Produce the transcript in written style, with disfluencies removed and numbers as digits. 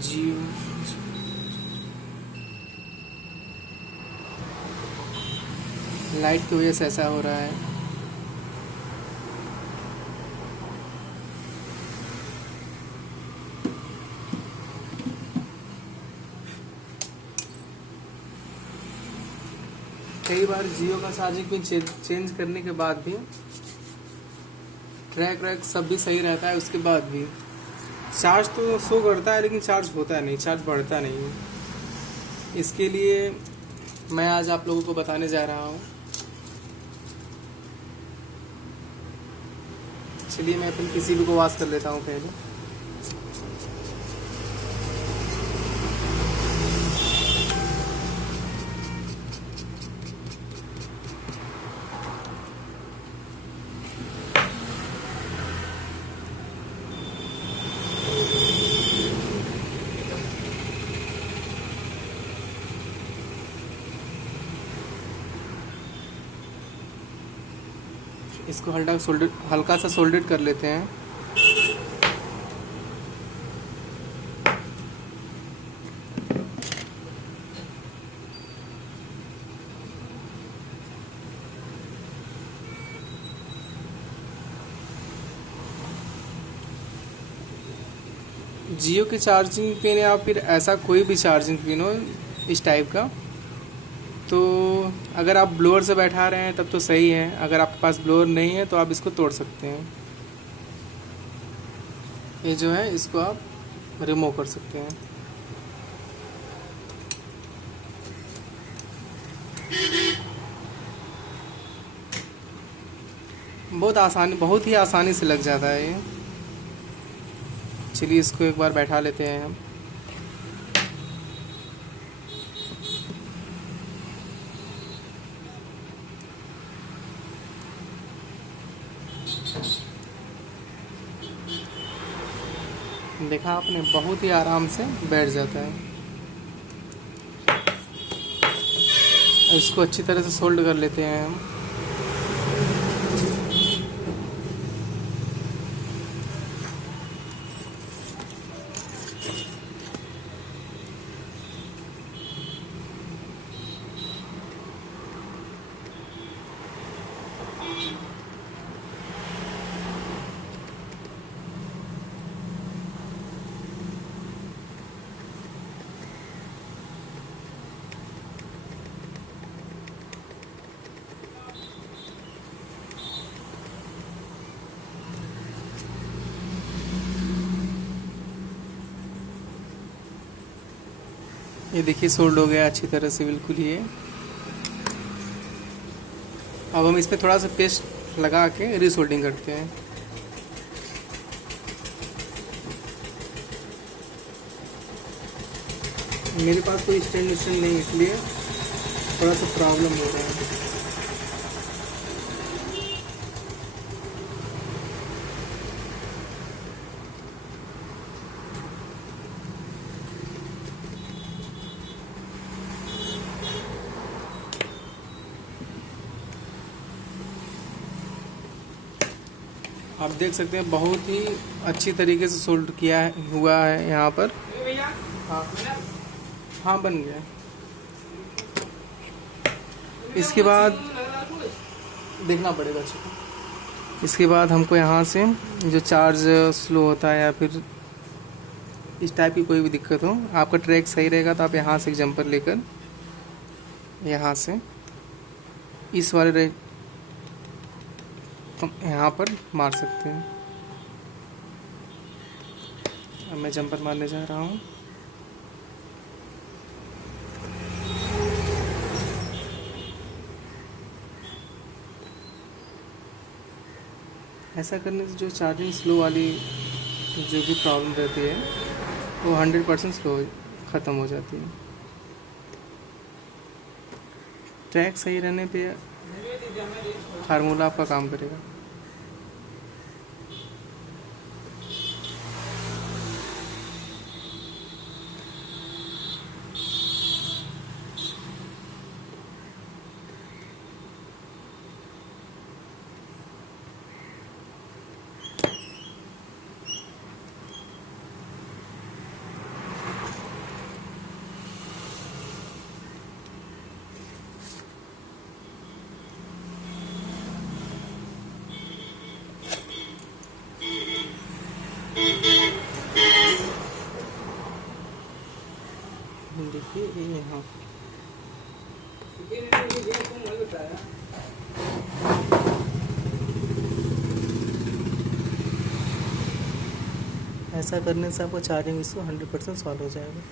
जियो। Light की वजह से ऐसा हो रहा है। कई बार जियो का चार्जिंग पिन चेंज करने के बाद भी ट्रैक व्रैक सब भी सही रहता है, उसके बाद भी चार्ज तो शो करता है लेकिन चार्ज होता नहीं, चार्ज बढ़ता नहीं है। इसके लिए मैं आज आप लोगों को बताने जा रहा हूँ। चलिए मैं अपनी पीसीबी को वॉश कर लेता हूँ पहले। इसको हल्का सा सोल्डेड कर लेते हैं। जियो की चार्जिंग पिन या फिर ऐसा कोई भी चार्जिंग पिन हो इस टाइप का, तो अगर आप ब्लोअर से बैठा रहे हैं तब तो सही है। अगर आपके पास ब्लोअर नहीं है तो आप इसको तोड़ सकते हैं। ये जो है इसको आप रिमूव कर सकते हैं। बहुत ही आसानी से लग जाता है ये। चलिए इसको एक बार बैठा लेते हैं हम। देखा आपने, बहुत ही आराम से बैठ जाता है। इसको अच्छी तरह से सोल्ड कर लेते हैं हम। ये देखिए सोल्ड हो गया अच्छी तरह से बिल्कुल ये। अब हम इस पर थोड़ा सा पेस्ट लगा के रीसोल्डिंग करते हैं। मेरे पास कोई स्टैंड मिशन नहीं, इसलिए थोड़ा सा प्रॉब्लम हो रहा है। आप देख सकते हैं बहुत ही अच्छी तरीके से सोल्ड हुआ है यहाँ पर। हाँ हाँ, बन गया। इसके बाद देखना पड़ेगा अच्छा। इसके बाद हमको यहाँ से जो चार्ज स्लो होता है या फिर इस टाइप की कोई भी दिक्कत हो, आपका ट्रैक सही रहेगा तो आप यहाँ से एक जंपर लेकर यहाँ से इस वाले यहाँ पर मार सकते हैं। अब मैं जंपर मारने जा रहा हूँ। ऐसा करने से जो चार्जिंग स्लो वाली जो भी प्रॉब्लम रहती है वो 100% स्लो ख़त्म हो जाती है। ट्रैक सही रहने पे फार्मूला आपका काम करेगा। हाँ। ऐसा करने से आपका चार्जिंग इशू 100% सॉल्व हो जाएगा।